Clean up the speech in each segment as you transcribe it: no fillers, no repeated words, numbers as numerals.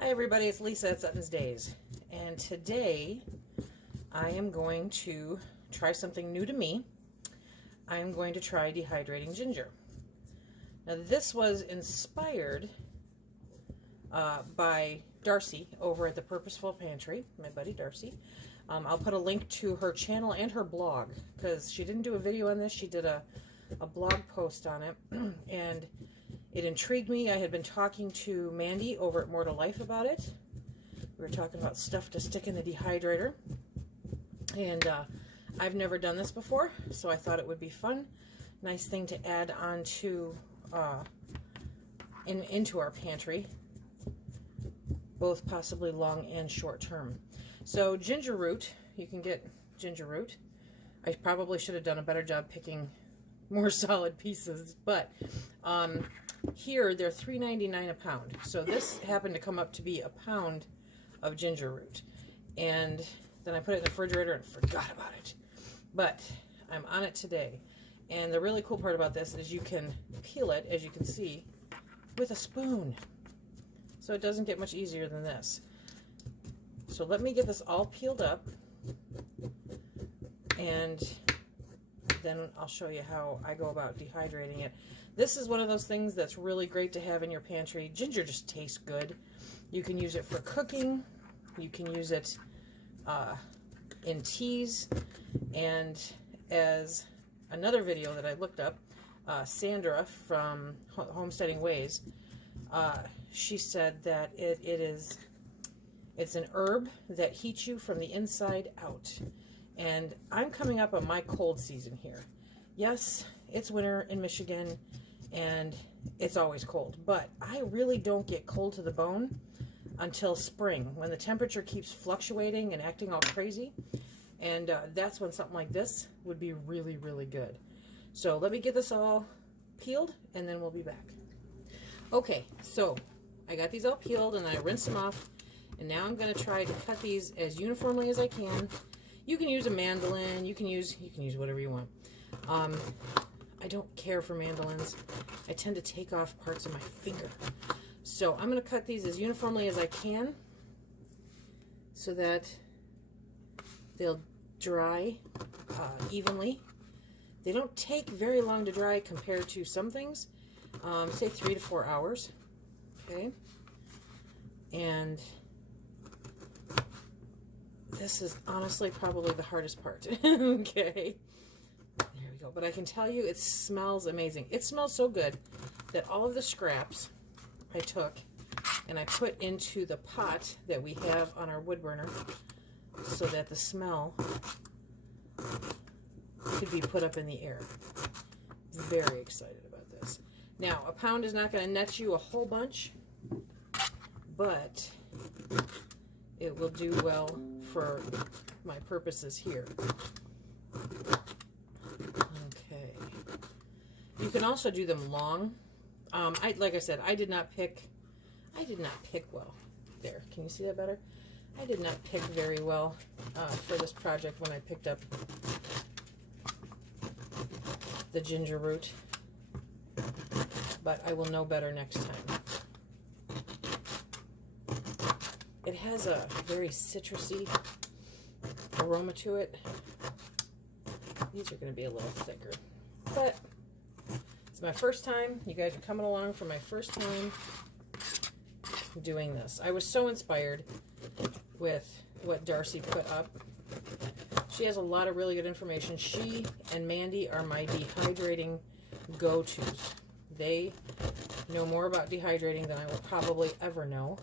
Hi everybody, it's Lisa at Suttonsdaze, and today I am going to try something new to me. I am going to try dehydrating ginger. Now this was inspired by Darcy over at the Purposeful Pantry, my buddy Darcy. I'll put a link to her channel and her blog, because she didn't do a video on this, she did a blog post on it, and it intrigued me. I had been talking to Mandy over at More to Life about it. We were talking about stuff to stick in the dehydrator. And I've never done this before, so I thought it would be fun. Nice thing to add on to into our pantry, both possibly long and short term. So ginger root, you can get ginger root. I probably should have done a better job picking more solid pieces, but here they're $3.99 a pound. So this happened to come up to be a pound of ginger root, and then I put it in the refrigerator and forgot about it. But I'm on it today, and the really cool part about this is you can peel it, as you can see, with a spoon. So it doesn't get much easier than this. So let me get this all peeled up, and then I'll show you how I go about dehydrating it. This is one of those things that's really great to have in your pantry. Ginger just tastes good. You can use it for cooking. You can use it in teas. And as another video that I looked up, Sandra from Homesteading Ways, she said that it's an herb that heats you from the inside out. And I'm coming up on my cold season here. Yes, it's winter in Michigan, and it's always cold, but I really don't get cold to the bone until spring, when the temperature keeps fluctuating and acting all crazy, and that's when something like this would be really, really good. So let me get this all peeled, and then we'll be back. Okay, so I got these all peeled, and I rinsed them off, and now I'm going to try to cut these as uniformly as I can. You can use a mandolin, you can use whatever you want. I don't care for mandolins. I tend to take off parts of my finger. So I'm going to cut these as uniformly as I can so that they'll dry evenly. They don't take very long to dry compared to some things. Say 3 to 4 hours. Okay. And this is honestly probably the hardest part. Okay. There we go. But I can tell you it smells amazing. It smells so good that all of the scraps I took and I put into the pot that we have on our wood burner so that the smell could be put up in the air. Very excited about this. Now, a pound is not going to net you a whole bunch, but it will do well for my purposes here. Okay. You can also do them long. Like I said, I did not pick well. There, can you see that better? I did not pick very well for this project when I picked up the ginger root, but I will know better next time. It has a very citrusy aroma to it. These are going to be a little thicker, but it's my first time. You guys are coming along for my first time doing this. I was so inspired with what Darcy put up. She has a lot of really good information. She and Mandy are my dehydrating go-tos. They know more about dehydrating than I will probably ever know.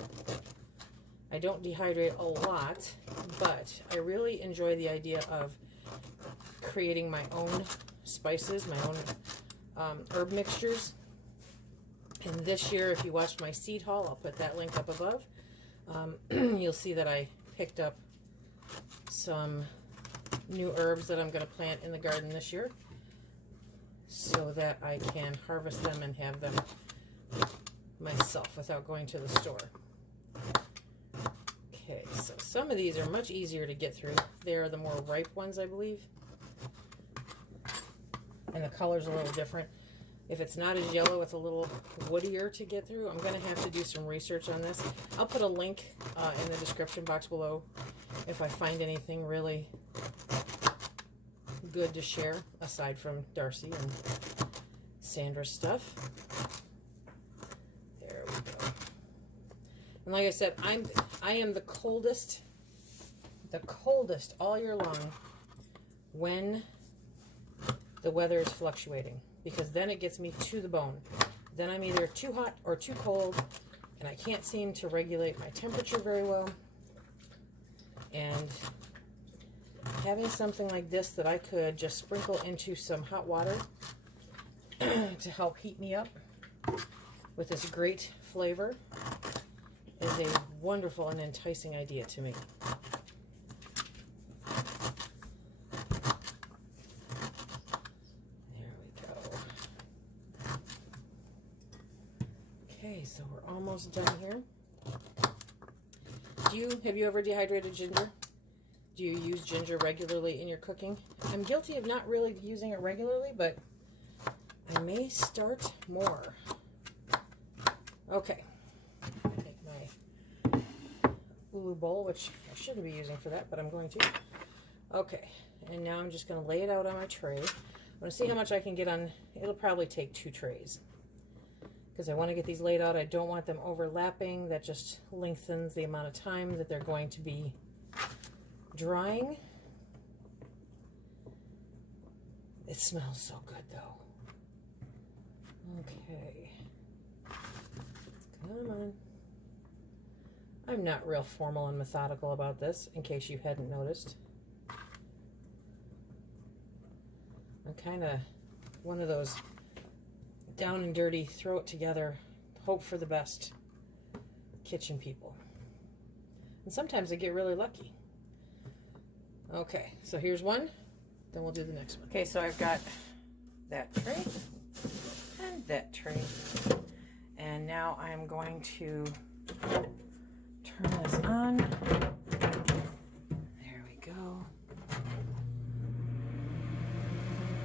I don't dehydrate a lot, but I really enjoy the idea of creating my own spices, my own herb mixtures. And this year, if you watched my seed haul, I'll put that link up above. You'll see that I picked up some new herbs that I'm going to plant in the garden this year so that I can harvest them and have them myself without going to the store. Okay, so some of these are much easier to get through. They are the more ripe ones, I believe. And the color's a little different. If it's not as yellow, it's a little woodier to get through. I'm going to have to do some research on this. I'll put a link in the description box below if I find anything really good to share, aside from Darcy and Sandra's stuff. There we go. And like I said, I am the coldest all year long when the weather is fluctuating, because then it gets me to the bone. Then I'm either too hot or too cold, and I can't seem to regulate my temperature very well. And having something like this that I could just sprinkle into some hot water to help heat me up with this great flavor is a wonderful and enticing idea to me. There we go. Okay, so we're almost done here. Have you ever dehydrated ginger? Do you use ginger regularly in your cooking? I'm guilty of not really using it regularly, but I may start more. Okay. Take my Ulu bowl, which I shouldn't be using for that, but I'm going to. Okay. And now I'm just going to lay it out on my tray. I'm going to see how much I can get on. It'll probably take 2 trays, because I want to get these laid out. I don't want them overlapping. That just lengthens the amount of time that they're going to be drying. It smells so good though. Okay. Come on. I'm not real formal and methodical about this, in case you hadn't noticed. I'm kind of one of those down and dirty, throw it together, hope for the best kitchen people. And sometimes I get really lucky. Okay, so here's one, then we'll do the next one. Okay, so I've got that tray and that tray. And now I'm going to turn this on. There we go.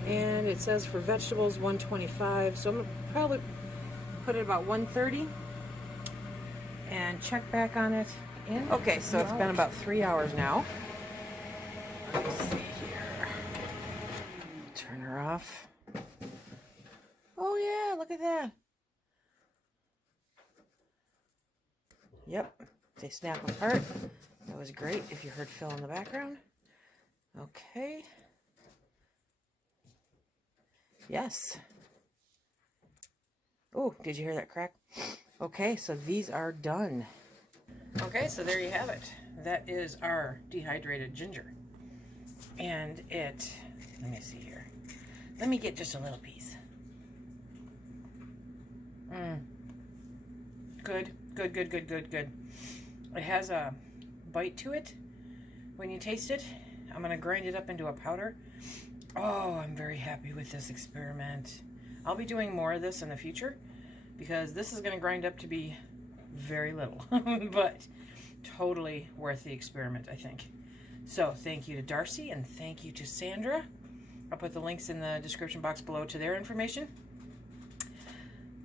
And it says for vegetables 125, so I'm gonna probably put it about 130 and check back on it in. Okay, so it's been about 3 hours now. Let's see here. Turn her off. Oh yeah, look at that. Yep, they snap apart. That was great if you heard Phil in the background. Okay. Yes. Oh, did you hear that crack? Okay, so these are done. Okay, so there you have it. That is our dehydrated ginger. And it, let me see here. Let me get just a little piece. Good, good, good, good, good, good. It has a bite to it when you taste it. I'm going to grind it up into a powder. Oh, I'm very happy with this experiment. I'll be doing more of this in the future, because this is going to grind up to be very little, but totally worth the experiment, I think. So thank you to Darcy and thank you to Sandra. I'll put the links in the description box below to their information.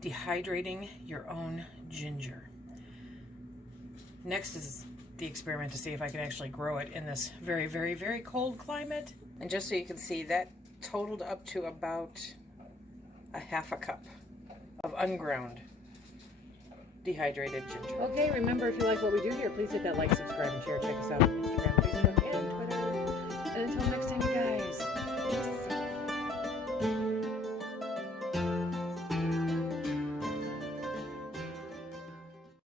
Dehydrating your own ginger. Next is the experiment to see if I can actually grow it in this very, very, very cold climate. And just so you can see, that totaled up to about a half a cup of unground dehydrated ginger. Okay, remember, if you like what we do here, please hit that like, subscribe, and share. Check us out on Instagram, Facebook, and Twitter. And until next time.